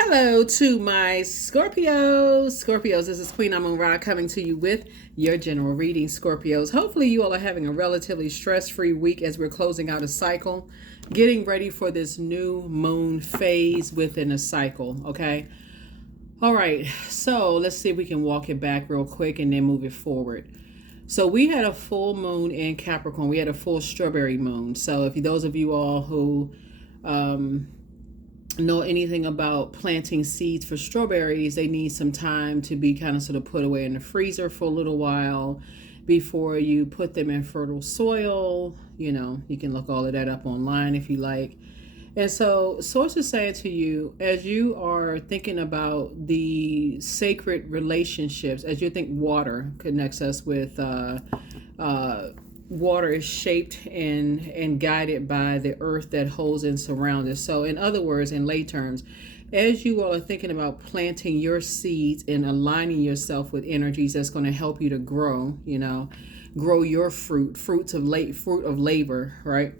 Hello to my Scorpios. This is Queen Amun Ra coming to you with your general reading, Scorpios. Hopefully, you all are having a relatively stress-free week as we're closing out a cycle, getting ready for this new moon phase within a cycle. Okay. All right. So let's see if we can walk it back real quick and then move it forward. So we had a full moon in Capricorn. We had a full strawberry moon. So if those of you all who know anything about planting seeds for strawberries, they need some time to be kind of sort of put away in the freezer for a little while before you put them in fertile soil. You can look all of that up online if you like. And so, source is saying to you, as you are thinking about the sacred relationships, as you think water connects us with water is shaped and guided by the earth that holds and surrounds us. So, in other words, in lay terms, as you all are thinking about planting your seeds and aligning yourself with energies that's going to help you to grow, grow your fruit of labor, right?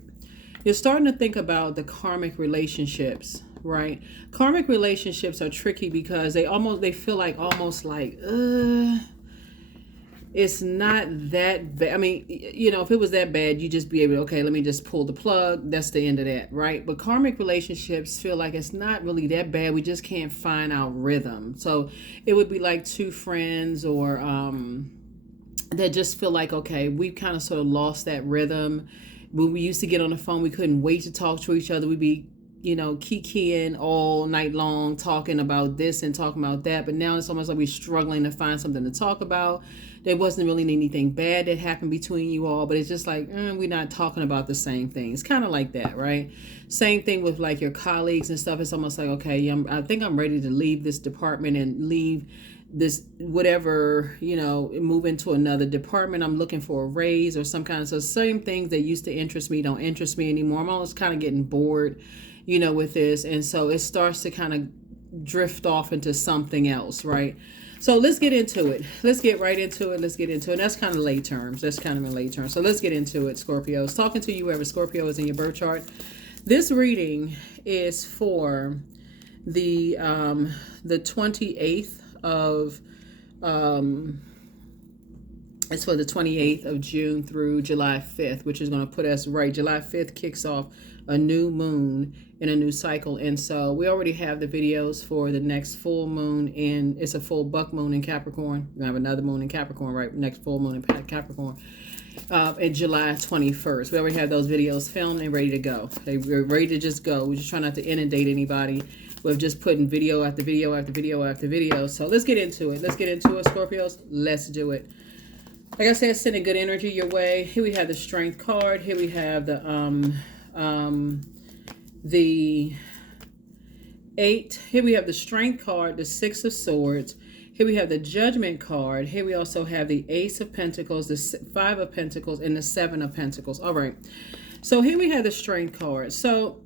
You're starting to think about the karmic relationships, right? Karmic relationships are tricky because they feel like almost like, it's not that bad. I mean, if it was that bad, you just be able to, okay, let me just pull the plug. That's the end of that, right? But karmic relationships feel like it's not really that bad. We just can't find our rhythm. So it would be like two friends or that just feel like, okay, we kind of sort of lost that rhythm. When we used to get on the phone, we couldn't wait to talk to each other. We'd be kikiing all night long, talking about this and talking about that. But now it's almost like we're struggling to find something to talk about. There wasn't really anything bad that happened between you all, but it's just like, we're not talking about the same thing. It's kind of like that, right? Same thing with like your colleagues and stuff. It's almost like, okay, I think I'm ready to leave this department and leave this whatever, move into another department. I'm looking for a raise or some kind of, so same things that used to interest me don't interest me anymore. I'm almost kind of getting bored, with this. And so it starts to kind of drift off into something else, right? So let's get into it. Let's get right into it. Let's get into it. And that's kind of lay terms. That's kind of in lay terms. So let's get into it, Scorpios. Talking to you whoever Scorpio is in your birth chart. This reading is for the 28th of it's for the 28th of June through July 5th, which is going to put us right. July 5th kicks off a new moon in a new cycle. And so we already have the videos for the next full moon, and it's a full buck moon in Capricorn. We're going to have another moon in Capricorn, right? Next full moon in Capricorn. In July 21st. We already have those videos filmed and ready to go. We're ready to just go. We're just trying not to inundate anybody with just putting video after video after video after video. So let's get into it. Scorpios. Let's do it. Like I said, sending good energy your way. Here we have the Strength card. Here we have the 8. Here we have the Strength card, the 6 of Swords. Here we have the Judgment card. Here we also have the Ace of Pentacles, the 5 of Pentacles, and the 7 of Pentacles. All right. So here we have the Strength card. So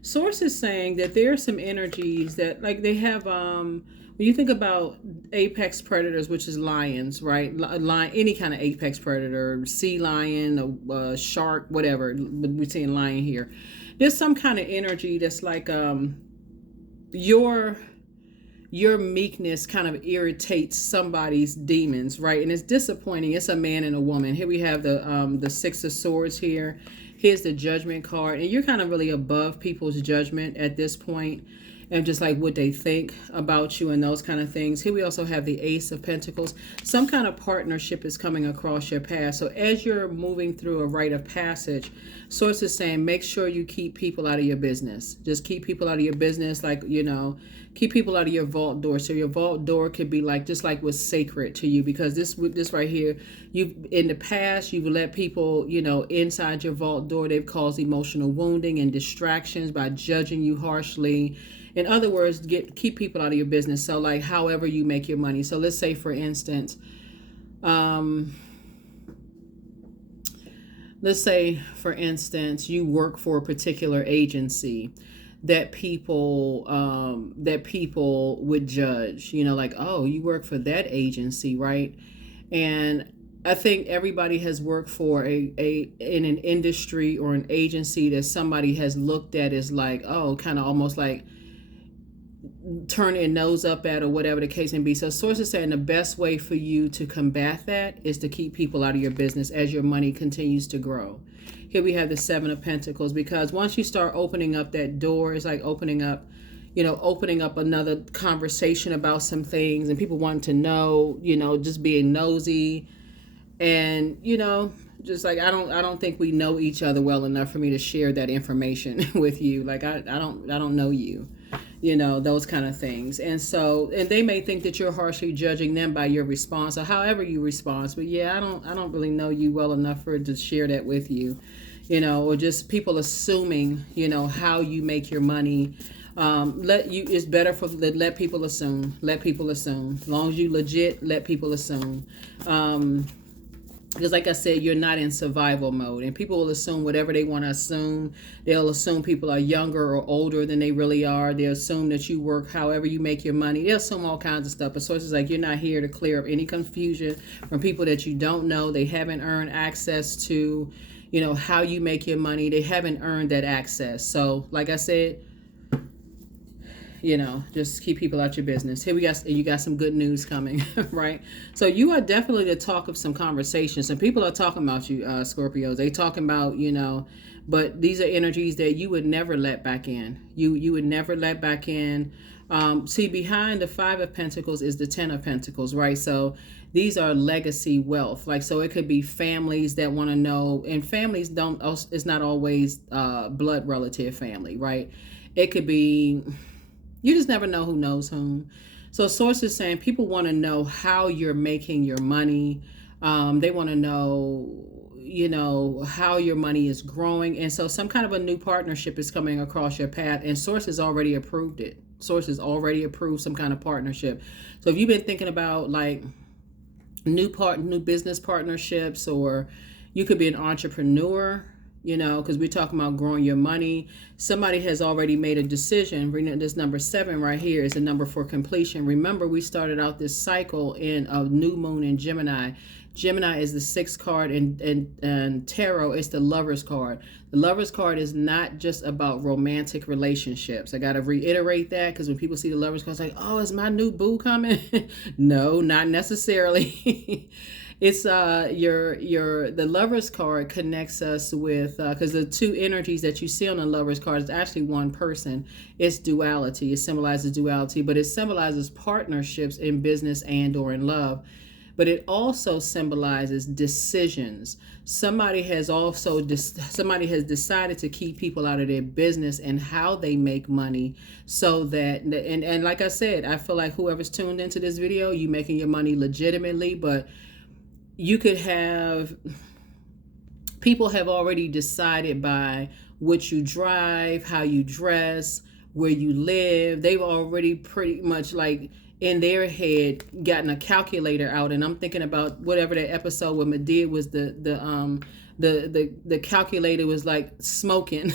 Source is saying that there are some energies that, like, they have, when you think about apex predators, which is lions, right? Any kind of apex predator, sea lion, a shark, whatever. We're seeing lion here. There's some kind of energy that's like your meekness kind of irritates somebody's demons, right? And it's disappointing. It's a man and a woman. Here we have the 6 of Swords here. Here's the Judgment card. And you're kind of really above people's judgment at this point, and just like what they think about you and those kind of things. Here we also have the Ace of Pentacles. Some kind of partnership is coming across your path. So as you're moving through a rite of passage, Source is saying, make sure you keep people out of your business. Just keep people out of your business, like, keep people out of your vault door. So your vault door could be like, just like what's sacred to you, because this right here, in the past, you've let people, inside your vault door. They've caused emotional wounding and distractions by judging you harshly. In other words, keep people out of your business. So like however you make your money. So let's say, for instance, you work for a particular agency that people would judge, like, oh, you work for that agency, right? And I think everybody has worked for in an industry or an agency that somebody has looked at as like, oh, kind of almost like turn their nose up at, or whatever the case may be. So source is saying the best way for you to combat that is to keep people out of your business as your money continues to grow. Here we have the Seven of Pentacles, because once you start opening up that door, it's like opening up another conversation about some things, and people want to know, just being nosy. And, just like, I don't think we know each other well enough for me to share that information with you. Like, I don't know you, those kind of things. And so, and they may think that you're harshly judging them by your response or however you respond. But yeah, I don't really know you well enough for to share that with you, or just people assuming, how you make your money. It's better for let people assume. As long as you legit, let people assume. Because like I said, you're not in survival mode, and people will assume whatever they want to assume. They'll assume people are younger or older than they really are. They'll assume that you work however you make your money. They'll assume all kinds of stuff. But sources like, you're not here to clear up any confusion from people that you don't know. They haven't earned access to, how you make your money. They haven't earned that access. So like I said, just keep people out your business. Here you got some good news coming, right? So you are definitely the talk of some conversations. Some people are talking about you, Scorpios. They talking about, but these are energies that you would never let back in. You would never let back in. See, behind the Five of Pentacles is the Ten of Pentacles, right? So these are legacy wealth. Like, so it could be families that want to know, and families it's not always blood relative family, right? It could be, you just never know who knows whom. So source is saying people want to know how you're making your money. They want to know, how your money is growing. And so some kind of a new partnership is coming across your path, and source has already approved it. Source has already approved some kind of partnership. So if you've been thinking about like new business partnerships, or you could be an entrepreneur, because we're talking about growing your money. Somebody has already made a decision. This number 7 right here is a number for completion. Remember, we started out this cycle in a new moon in Gemini. Gemini is the 6th card, and tarot is the Lover's card. The Lover's card is not just about romantic relationships. I got to reiterate that, because when people see the Lover's card, it's like, oh, is my new boo coming? No, not necessarily. It's the Lover's card connects us with, because the two energies that you see on the Lover's card is actually one person. It's duality. It symbolizes duality, but it symbolizes partnerships in business and or in love. But it also symbolizes decisions. Somebody has decided to keep people out of their business and how they make money, so that, and like I said, I feel like whoever's tuned into this video, you making your money legitimately, but you could have, people have already decided by what you drive, how you dress, where you live. They've already pretty much like in their head gotten a calculator out. And I'm thinking about whatever that episode with Medea was, the calculator was like smoking.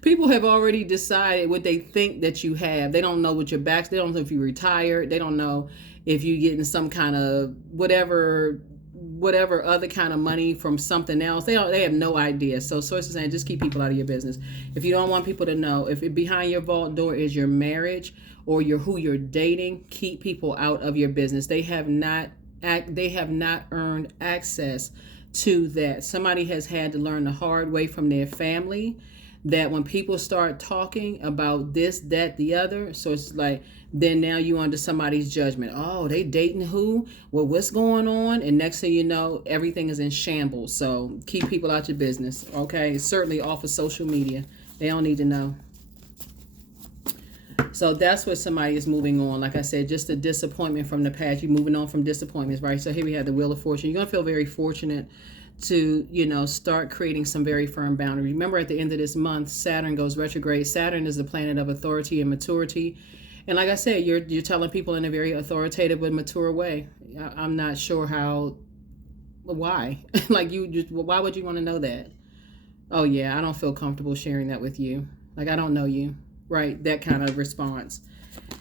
People have already decided what they think that you have. They don't know what your back, they don't know if you retired. They don't know if you're getting some kind of whatever other kind of money from something else. They have no idea. So sources saying just keep people out of your business. If you don't want people to know, if behind your vault door is your marriage or who you're dating, keep people out of your business. They have not earned access to that. Somebody has had to learn the hard way from their family that when people start talking about this, that, the other, so it's like, then now you under somebody's judgment. Oh, they dating who? Well, what's going on? And next thing you know, everything is in shambles. So keep people out your business, okay? Certainly off of social media. They don't need to know. So that's what somebody is moving on. Like I said, just a disappointment from the past. You're moving on from disappointments, right? So here we have the Wheel of Fortune. You're going to feel very fortunate to, start creating some very firm boundaries. Remember, at the end of this month, Saturn goes retrograde. Saturn is the planet of authority and maturity. And like I said, you're telling people in a very authoritative and mature way. I'm not sure why. Like why would you want to know that? Oh yeah, I don't feel comfortable sharing that with you. Like, I don't know you, right? That kind of response.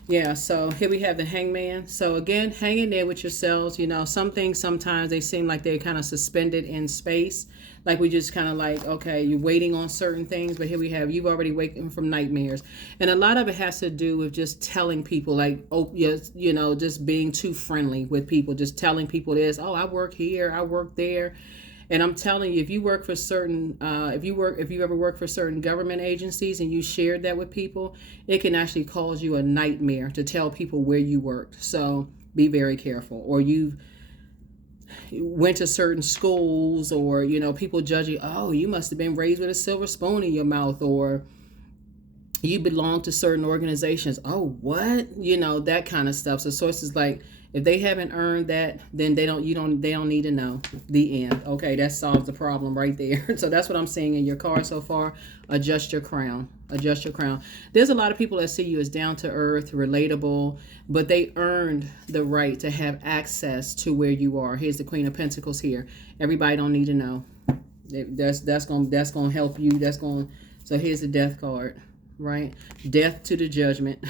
Yeah, so here we have the hangman. So again, hang in there with yourselves. Some things sometimes they seem like they're kind of suspended in space. Like we just kind of like, okay, you're waiting on certain things, but here we have you've already wakened from nightmares. And a lot of it has to do with just telling people like, oh, yes, just being too friendly with people, just telling people this, oh, I work here, I work there. And I'm telling you, if you work for certain, if you ever work for certain government agencies and you shared that with people, it can actually cause you a nightmare to tell people where you worked. So be very careful. Or you went to certain schools, or people judge you. Oh, you must have been raised with a silver spoon in your mouth, or you belong to certain organizations. Oh, what? That kind of stuff. So sources like, if they haven't earned that, then they don't need to know. The end. Okay, that solves the problem right there. So that's what I'm seeing in your card so far. Adjust your crown. Adjust your crown. There's a lot of people that see you as down to earth, relatable, but they earned the right to have access to where you are. Here's the Queen of Pentacles here. Everybody don't need to know. That's gonna help you. So here's the Death card, right? Death to the judgment.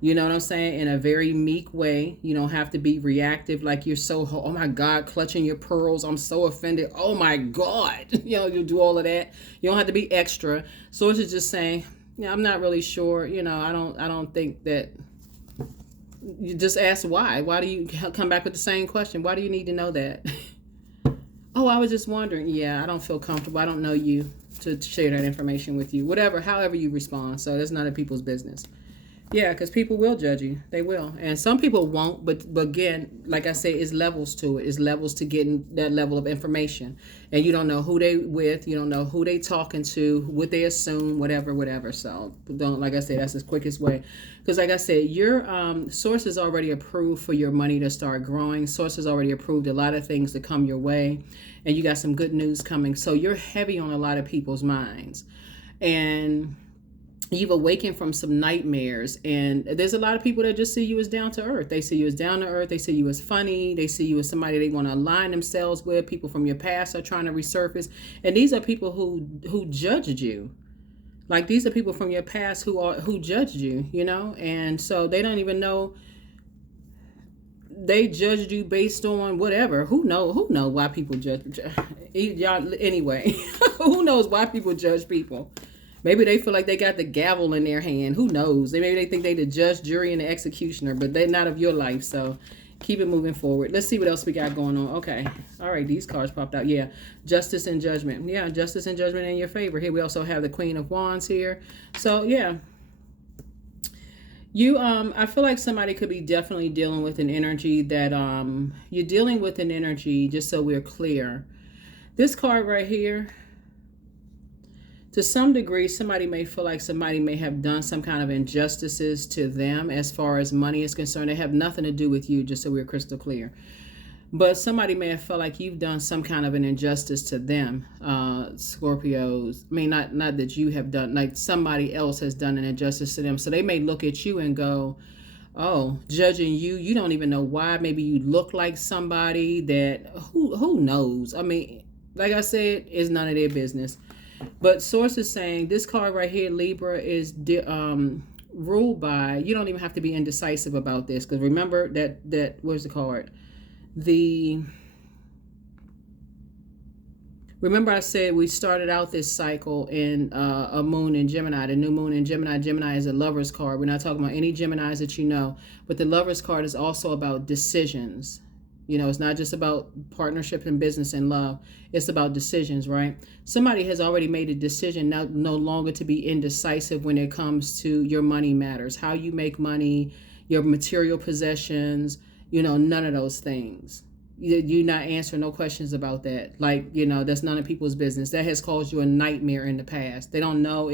You know what I'm saying? In a very meek way. You don't have to be reactive like you're so, oh my God, clutching your pearls. I'm so offended. Oh my God. You'll do all of that. You don't have to be extra. So it's just saying, I'm not really sure. I don't think that. You just ask why. Why do you come back with the same question? Why do you need to know that? Oh, I was just wondering. Yeah, I don't feel comfortable. I don't know you to share that information with you. Whatever, however you respond. So that's none of people's business. Yeah, because people will judge you. They will. And some people won't. But again, like I say, it's levels to it. It's levels to getting that level of information. And you don't know who they with. You don't know who they talking to, what they assume, whatever. So don't, like I said, that's the quickest way. Because like I said, your source is already approved for your money to start growing. Source has already approved a lot of things to come your way. And you got some good news coming. So you're heavy on a lot of people's minds. And you've awakened from some nightmares, and there's a lot of people that just see you as down to earth. They see you as down to earth. They see you as funny. They see you as somebody they want to align themselves with. People from your past are trying to resurface, and these are people who judged you. Like, these are people from your past who judged you, and so they don't even know. They judged you based on whatever. Who know why people judge y'all anyway? Who knows why people judge people? Maybe they feel like they got the gavel in their hand. Who knows? Maybe they think they the judge, jury, and the executioner, but they're not of your life. So keep it moving forward. Let's see what else we got going on. Okay. All right. These cards popped out. Yeah. Justice and judgment. Yeah. Justice and judgment in your favor. Here we also have the Queen of Wands here. So yeah. I feel like somebody could be definitely dealing with an energy that you're dealing with an energy, just so we're clear. This card right here, to some degree, somebody may feel like somebody may have done some kind of injustices to them as far as money is concerned. They have nothing to do with you, just so we're crystal clear. But somebody may have felt like you've done some kind of an injustice to them, Scorpios. I mean, not that you have done, like somebody else has done an injustice to them. So they may look at you and go, oh, judging you. You don't even know why. Maybe you look like somebody that, who knows? I mean, like I said, it's none of their business. But source is saying this card right here, Libra, is ruled by, you don't even have to be indecisive about this. Because remember that where's the card? Remember I said we started out this cycle in a moon in Gemini, the new moon in Gemini. Gemini is a lover's card. We're not talking about any Geminis that you know. But the lover's card is also about decisions. It's not just about partnership and business and love. It's about decisions, right? Somebody has already made a decision no longer to be indecisive when it comes to your money matters. How you make money, your material possessions, none of those things. You're not answering no questions about that. Like, that's none of people's business. That has caused you a nightmare in the past. They don't know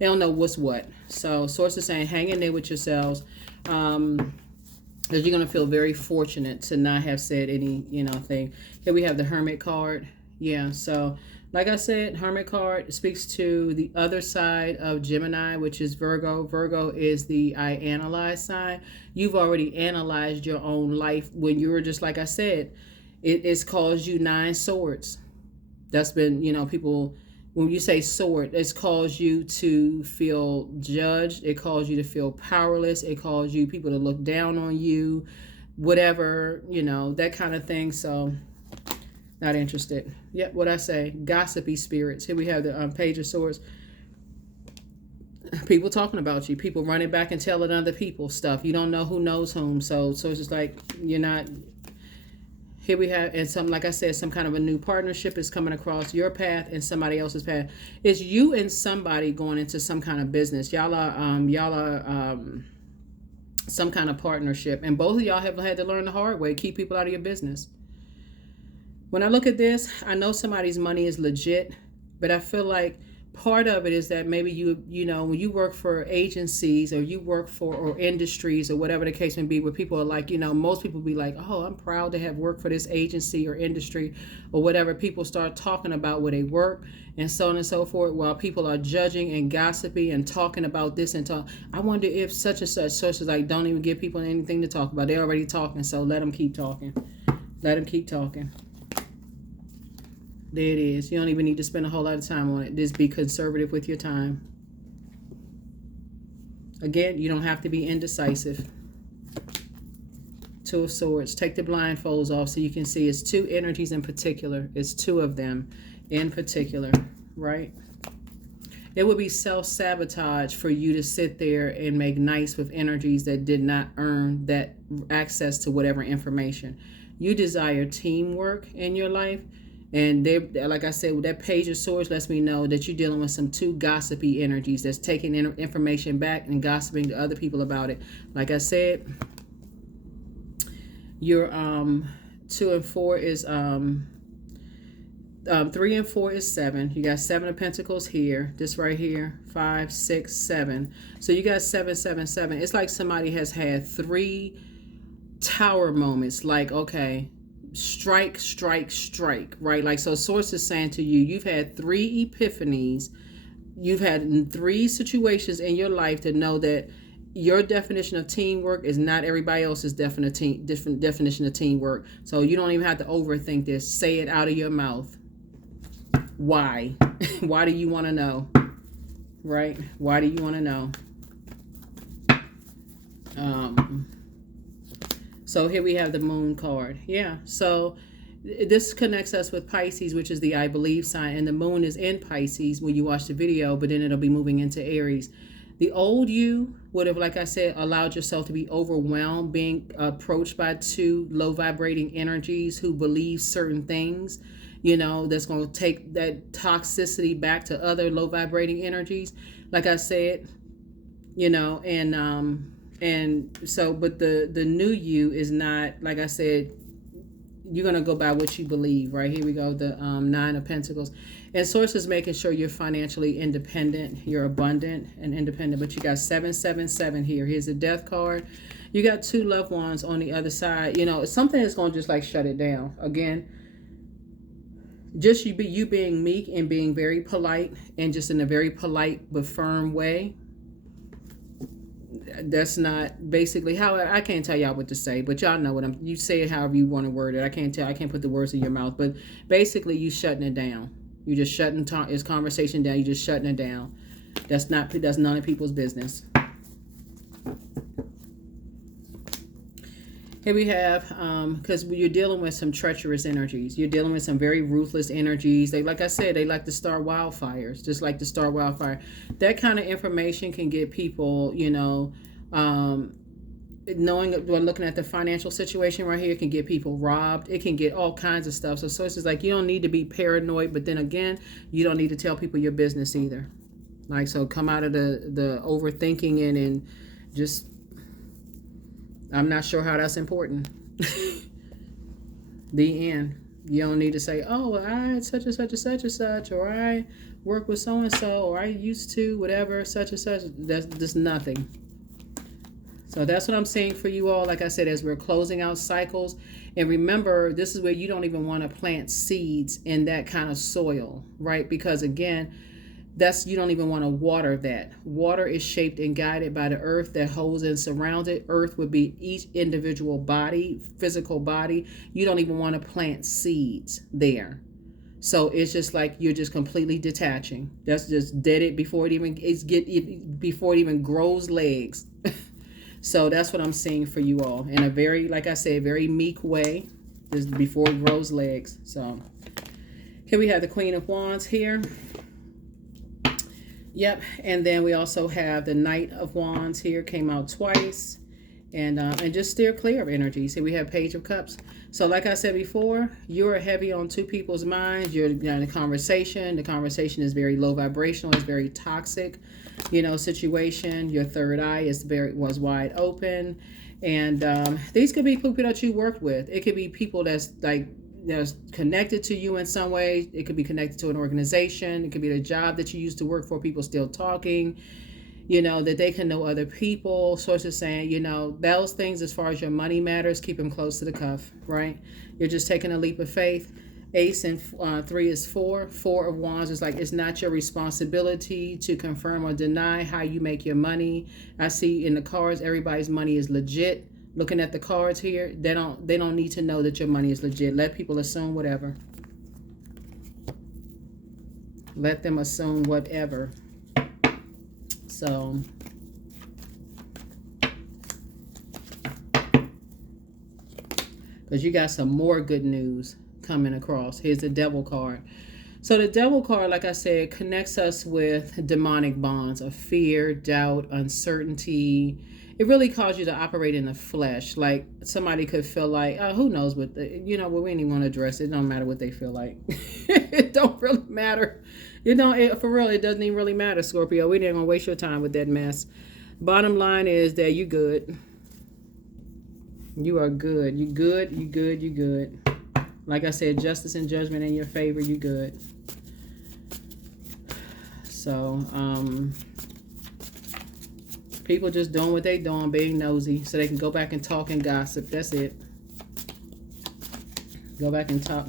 what's what. So source is saying, hang in there with yourselves. Because you're going to feel very fortunate to not have said any, thing. Here we have the Hermit card. Yeah, so like I said, Hermit card speaks to the other side of Gemini, which is Virgo. Virgo is the I analyze sign. You've already analyzed your own life when you were just, like I said, it's caused you 9 swords. That's been, people When you say sword, it's caused you to feel judged. It caused you to feel powerless. It caused you people to look down on you, whatever, that kind of thing. So not interested. Yep, what I say, gossipy spirits. Here we have the Page of Swords. People talking about you, people running back and telling other people stuff. You don't know who knows whom. So it's just like you're not. Here we have, and some, like I said, some kind of a new partnership is coming across your path and somebody else's path. It's you and somebody going into some kind of business. Y'all are some kind of partnership, and both of y'all have had to learn the hard way. Keep people out of your business. When I look at this, I know somebody's money is legit, but I feel like part of it is that maybe when you work for agencies or you work for or industries or whatever the case may be, where people are like, most people be like, oh, I'm proud to have worked for this agency or industry or whatever. People start talking about where they work and so on and so forth, while people are judging and gossiping and talking about this and talk. I wonder if such and such sources like don't even give people anything to talk about. They're already talking, so let them keep talking. Let them keep talking. There it is. You don't even need to spend a whole lot of time on it. Just be conservative with your time. Again, you don't have to be indecisive. Two of Swords. Take the blindfolds off so you can see. It's two energies in particular. It's two of them in particular, right? It would be self-sabotage for you to sit there and make nice with energies that did not earn that access to whatever information. You desire teamwork in your life. And they, like I said, with that Page of Swords lets me know that you're dealing with some two gossipy energies that's taking information back and gossiping to other people about it. Like I said, your 2 and 4 is 3 and 4 is 7. You got 7 of Pentacles here, this right here, 5, 6, 7. So you got 7, 7, 7. It's like somebody has had 3 tower moments. Like, okay, strike, strike, strike, right? Like, so Source is saying to you, you've had 3 epiphanies. You've had 3 situations in your life to know that your definition of teamwork is not everybody else's different definition of teamwork. So you don't even have to overthink this. Say it out of your mouth. Why? Why do you want to know? Right? Why do you want to know? So here we have the Moon card. Yeah. So this connects us with Pisces, which is the I believe sign. And the moon is in Pisces when you watch the video, but then it'll be moving into Aries. The old you would have, like I said, allowed yourself to be overwhelmed, being approached by 2 low vibrating energies who believe certain things, that's going to take that toxicity back to other low vibrating energies. Like I said, and so, but the new you is not, like I said, you're going to go by what you believe, right? Here we go, the 9 of Pentacles. And Source is making sure you're financially independent, you're abundant and independent, but you got 7, 7, 7 here. Here's the Death card. You got 2 loved ones on the other side. Something is going to just like shut it down. Again, just you being meek and being very polite and just in a very polite but firm way. That's not basically how I can't tell y'all what to say, but y'all know what you say it however you want to word it. I can't put the words in your mouth, but basically you shutting it down. You just shutting his conversation down. You just shutting it down. That's none of people's business. Here we have, because you're dealing with some treacherous energies. You're dealing with some very ruthless energies. They, like I said, they like to start wildfires, just like to start wildfire. That kind of information can get people, knowing when looking at the financial situation right here, can get people robbed. It can get all kinds of stuff. So it's just like, you don't need to be paranoid, but then again, you don't need to tell people your business either. Like, so come out of the overthinking and just, I'm not sure how that's important. The end. You don't need to say, oh, well, I such and such and such and such, or I work with so and so, or I used to whatever such and such. That's just nothing. So that's what I'm saying for you all. Like I said, as we're closing out cycles, and remember, this is where you don't even want to plant seeds in that kind of soil, right? Because again, you don't even want to water that. Water is shaped and guided by the earth that holds and surrounds it. Earth would be each individual body, physical body. You don't even want to plant seeds there. So it's just like you're just completely detaching. That's just dead it before before it even grows legs. So that's what I'm seeing for you all in a very, like I said, very meek way, just before it grows legs. So here we have the Queen of Wands here. Yep, and then we also have the Knight of Wands here, came out twice. And just steer clear of energy. See, we have Page of Cups. So like I said before, you're heavy on two people's minds. You're in a conversation. The conversation is very low vibrational. It's very toxic, situation. Your third eye was wide open. And these could be people that you worked with. It could be people that's connected to you in some way. It could be connected to an organization. It could be the job that you used to work for. People still talking. That they can know other people. Sources saying, those things as far as your money matters, keep them close to the cuff, right? You're just taking a leap of faith. Ace and 3 is 4. 4 of Wands is like, it's not your responsibility to confirm or deny how you make your money. I see in the cards, everybody's money is legit. Looking at the cards here, they don't need to know that your money is legit. Let people assume whatever. Let them assume whatever. So, because you got some more good news coming across. Here's the Devil card. So the Devil card, like I said, connects us with demonic bonds of fear, doubt, uncertainty. It really causes you to operate in the flesh. Like somebody could feel like, who knows what, we ain't even want to address it. It don't matter what they feel like. It don't really matter. For real, it doesn't even really matter, Scorpio. We didn't want to waste your time with that mess. Bottom line is that you good. You are good. You good. You good. You good. Like I said, justice and judgment in your favor. You good. So, people just doing what they doing, being nosy, so they can go back and talk and gossip. That's it. Go back and talk,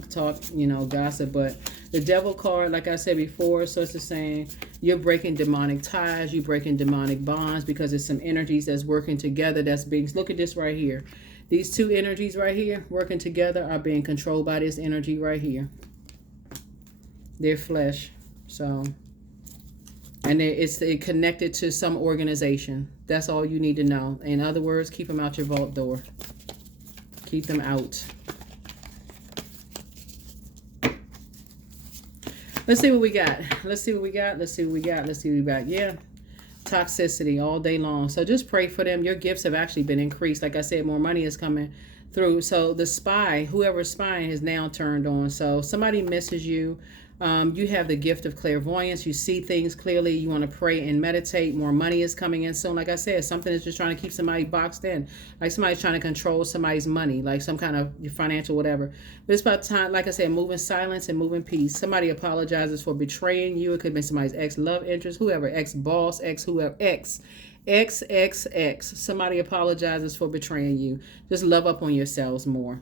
gossip. But the Devil card, like I said before, so it's the same. You're breaking demonic ties. You're breaking demonic bonds because it's some energies that's working together. Look at this right here. These two energies right here working together are being controlled by this energy right here. They're flesh. So, and it's connected to some organization. That's all you need to know. In other words, keep them out your vault door. Keep them out. Let's see what we got. Let's see what we got. Let's see what we got. Let's see what we got. Yeah. Toxicity all day long. So just pray for them. Your gifts have actually been increased. Like I said, more money is coming through. So the spy, whoever's spying, is now turned on. So somebody misses you. You have the gift of clairvoyance. You see things clearly. You want to pray and meditate. More money is coming in soon. Like I said, something is just trying to keep somebody boxed in. Like somebody's trying to control somebody's money, like some kind of financial whatever. But it's about time, like I said, move in silence and move in peace. Somebody apologizes for betraying you. It could be somebody's ex-love interest, whoever, ex-boss, ex-whoever, ex. Somebody apologizes for betraying you. Just love up on yourselves more.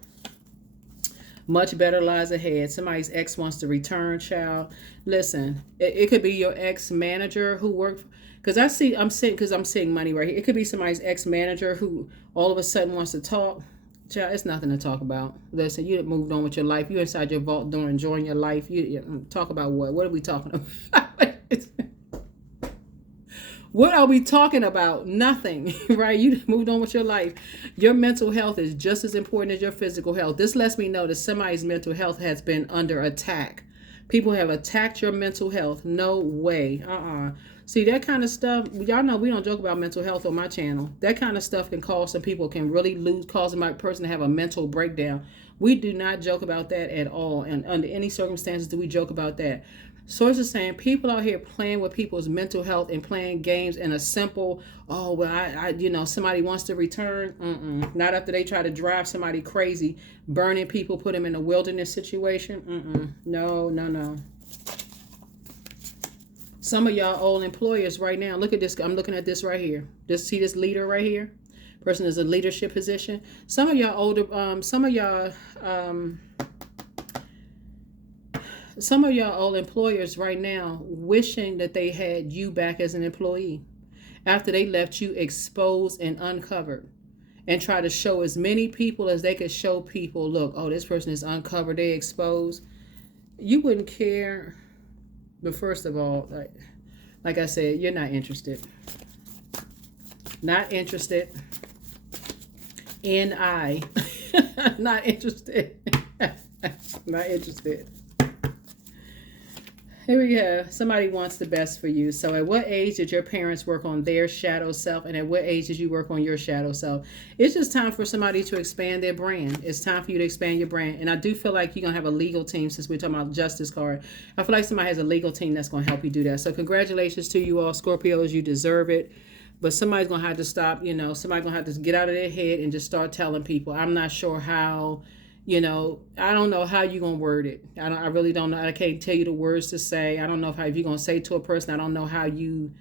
Much better lies ahead. Somebody's ex wants to return, child. Listen, it could be your ex-manager who worked, because I'm seeing money right here. It could be somebody's ex-manager who all of a sudden wants to talk. Child, it's nothing to talk about. Listen, you moved on with your life. You're inside your vault door enjoying your life. You talk about what? What are we talking about? What are we talking about? Nothing, right? You moved on with your life. Your mental health is just as important as your physical health. This lets me know that somebody's mental health has been under attack. People have attacked your mental health. No way. See, that kind of stuff, y'all know we don't joke about mental health on my channel. That kind of stuff can cause some people, can really cause a person to have a mental breakdown. We do not joke about that at all. And under any circumstances do we joke about that. Sources saying people out here playing with people's mental health and playing games in a simple, somebody wants to return. Not after they try to drive somebody crazy, burning people, put them in a wilderness situation. No. Some of y'all old employers right now, look at this. I'm looking at this right here. Just see this leader right here. Person is a leadership position. Some of y'all old employers right now wishing that they had you back as an employee after they left you exposed and uncovered, and try to show as many people as they could show people, look, oh, this person is uncovered, they exposed. You wouldn't care. But first of all, like I said, you're not interested. Not interested. N-I. Not interested. Not interested. Here we go. Somebody wants the best for you. So at what age did your parents work on their shadow self? And at what age did you work on your shadow self? It's just time for somebody to expand their brand. It's time for you to expand your brand. And I do feel like you're going to have a legal team, since we're talking about justice card. I feel like somebody has a legal team that's going to help you do that. So congratulations to you all, Scorpios. You deserve it. But somebody's going to have to stop, somebody's going to have to get out of their head and just start telling people. I'm not sure how. I don't know how you're going to word it. I really don't know. I can't tell you the words to say. I don't know if you're going to say to a person, I don't know how you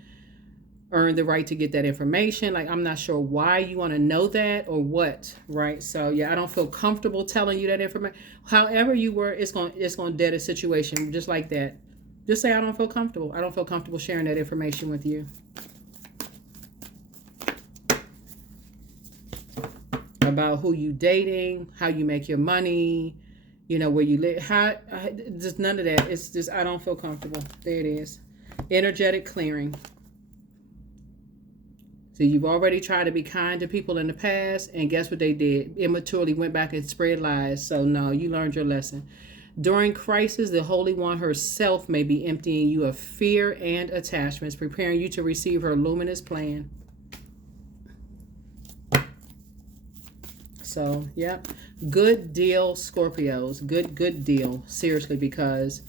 earn the right to get that information. Like, I'm not sure why you want to know that or what, right? So yeah, I don't feel comfortable telling you that information. However you were, it's going to dead a situation just like that. Just say, I don't feel comfortable. I don't feel comfortable sharing that information with you. About who you dating, how you make your money, where you live, just none of that. It's just, I don't feel comfortable. There it is. Energetic clearing. So you've already tried to be kind to people in the past, and guess what they did? Immaturely went back and spread lies. So no, you learned your lesson. During crisis, the Holy One herself may be emptying you of fear and attachments, preparing you to receive her luminous plan. So, yep. Good deal, Scorpios. Good deal. Seriously, because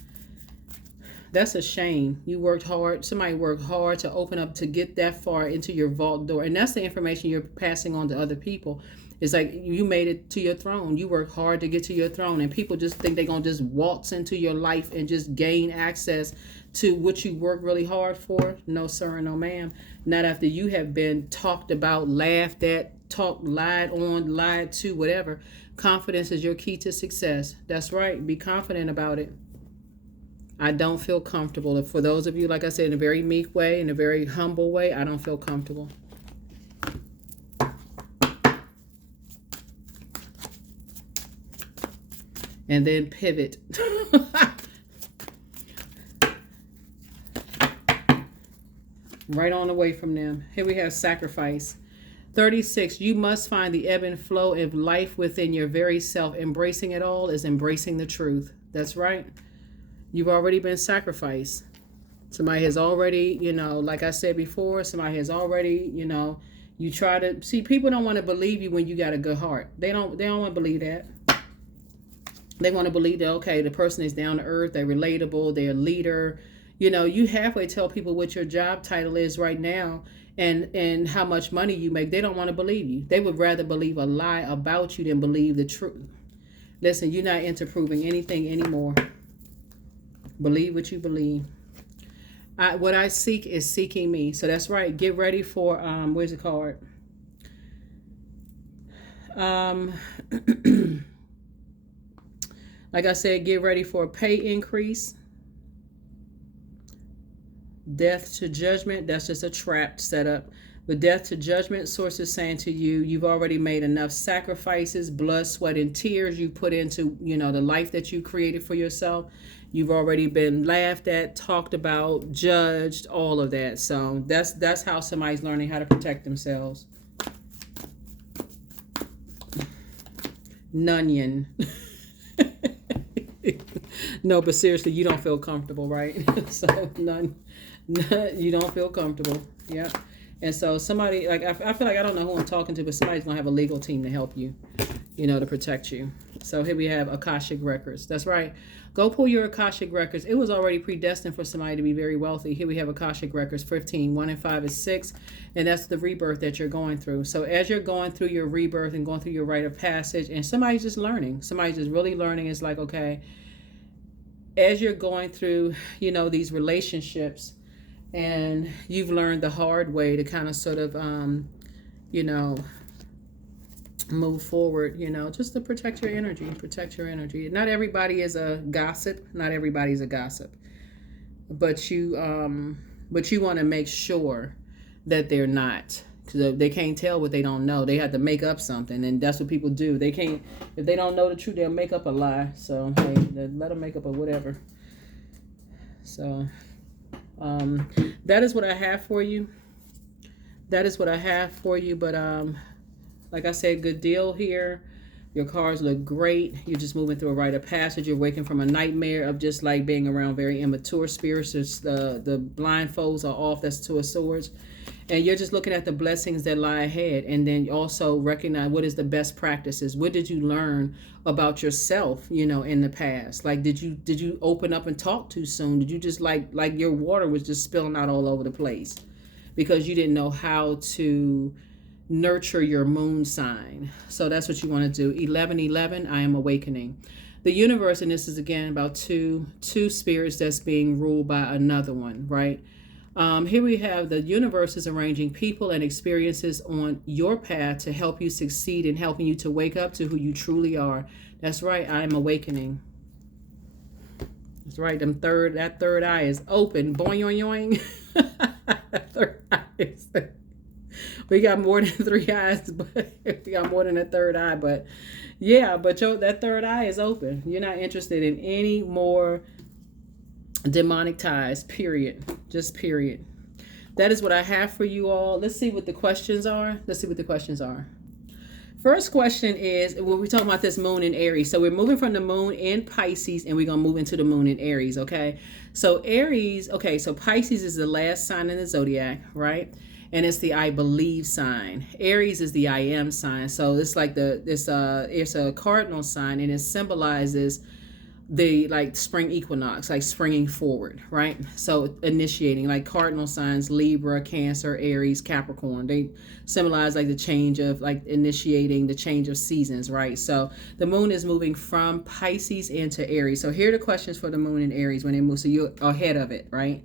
that's a shame. You worked hard. Somebody worked hard to open up, to get that far into your vault door. And that's the information you're passing on to other people. It's like you made it to your throne. You worked hard to get to your throne. And people just think they're going to just waltz into your life and just gain access to what you worked really hard for. No, sir, and no, ma'am. Not after you have been talked about, laughed at, lied on, lied to, whatever. Confidence is your key to success. That's right. Be confident about it. I don't feel comfortable. For those of you, like I said, in a very meek way, in a very humble way, I don't feel comfortable. And then pivot. Right on away from them. Here we have sacrifice. 36, you must find the ebb and flow of life within your very self. Embracing it all is embracing the truth. That's right. You've already been sacrificed. Somebody has already, like I said before, somebody has already, you try to see, people don't want to believe you when you got a good heart. They don't want to believe that. They want to believe that, okay, the person is down to earth, they're relatable, they're a leader. You halfway tell people what your job title is right now and how much money you make. They don't want to believe you. They would rather believe a lie about you than believe the truth. Listen, you're not into proving anything anymore. Believe what you believe. What I seek is seeking me. So that's right. Get ready for, where's the card? Like I said, get ready for a pay increase. Death to judgment, that's just a trap setup. With death to judgment, sources saying to you, you've already made enough sacrifices, blood, sweat, and tears you put into, the life that you created for yourself. You've already been laughed at, talked about, judged, all of that. So that's how somebody's learning how to protect themselves. Nunion. No, but seriously, you don't feel comfortable, right? So you don't feel comfortable. Yeah. And so somebody, like, I feel like, I don't know who I'm talking to, but somebody's going to have a legal team to help you, to protect you. So here we have Akashic Records. That's right. Go pull your Akashic Records. It was already predestined for somebody to be very wealthy. Here we have Akashic Records 15. 1 and 5 is 6. And that's the rebirth that you're going through. So as you're going through your rebirth and going through your rite of passage, and somebody's just learning. Somebody's just really learning. It's like, okay, as you're going through, these relationships, and you've learned the hard way to kind of sort of, move forward, just to protect your energy. Not everybody is a gossip. Not everybody's a gossip. But you want to make sure that they're not. because they can't tell what they don't know. They have to make up something, and that's what people do. They can't, if they don't know the truth, they'll make up a lie. So hey, let them make up a whatever. So that is what I have for you. That is what I have for you. But like I said, good deal here. Your cards look great. You're just moving through a rite of passage. You're waking from a nightmare of just like being around very immature spirits. The blindfolds are off. That's Two of Swords. And you're just looking at the blessings that lie ahead. And then also recognize what is the best practices. What did you learn about yourself, in the past? Like, did you open up and talk too soon? Did you just like your water was just spilling out all over the place because you didn't know how to nurture your moon sign? So that's what you want to do. 1111, I am awakening. The universe, and this is again about two spirits that's being ruled by another one, right? Here we have the universe is arranging people and experiences on your path to help you succeed and helping you to wake up to who you truly are. That's right, I am awakening. That's right, that third eye is open. Boing, yoing, yoing. Third eye is we got more than 3 eyes, but we got more than a third eye. But yeah, but that third eye is open. You're not interested in any more demonic ties, period. Just period. That is what I have for you all. Let's see what the questions are. First question is, when we're talking about this moon in Aries. So we're moving from the moon in Pisces and we're going to move into the moon in Aries, okay? So Aries, okay, so Pisces is the last sign in the zodiac, right? And it's the I believe sign. Aries is the I am sign. So it's like it's a cardinal sign, and it symbolizes the like spring equinox, like springing forward, right? So initiating, like cardinal signs, Libra, Cancer, Aries, Capricorn, they symbolize like the change of like initiating the change of seasons, right? So the moon is moving from Pisces into Aries. So here are the questions for the moon in Aries when it moves. So you're ahead of it, right?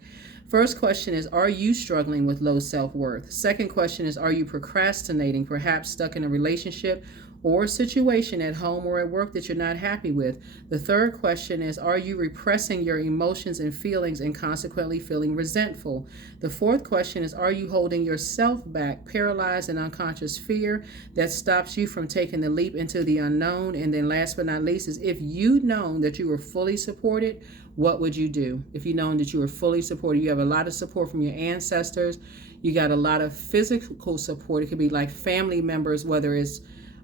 First question is, are you struggling with low self-worth? Second question is, are you procrastinating, perhaps stuck in a relationship or a situation at home or at work that you're not happy with? The third question is, are you repressing your emotions and feelings and consequently feeling resentful? The fourth question is, are you holding yourself back, paralyzed in unconscious fear that stops you from taking the leap into the unknown? And then last but not least is, if you'd known that you were fully supported, what would you do? If you'd known that you were fully supported, you have a lot of support from your ancestors. You got a lot of physical support. It could be like family members, whether it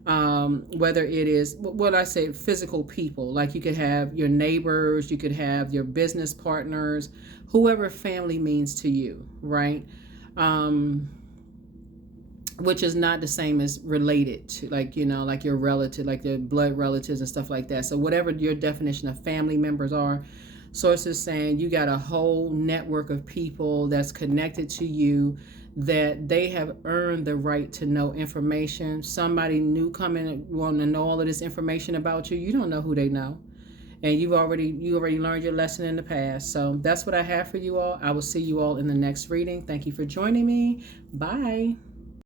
is what I say, physical people. Like you could have your neighbors, you could have your business partners, whoever family means to you, right? Which is not the same as related to, like, like your relative, like your blood relatives and stuff like that. So whatever your definition of family members are, sources saying you got a whole network of people that's connected to you, that they have earned the right to know information. Somebody new coming and wanting to know all of this information about you. You don't know who they know. And you already learned your lesson in the past. So that's what I have for you all. I will see you all in the next reading. Thank you for joining me. Bye.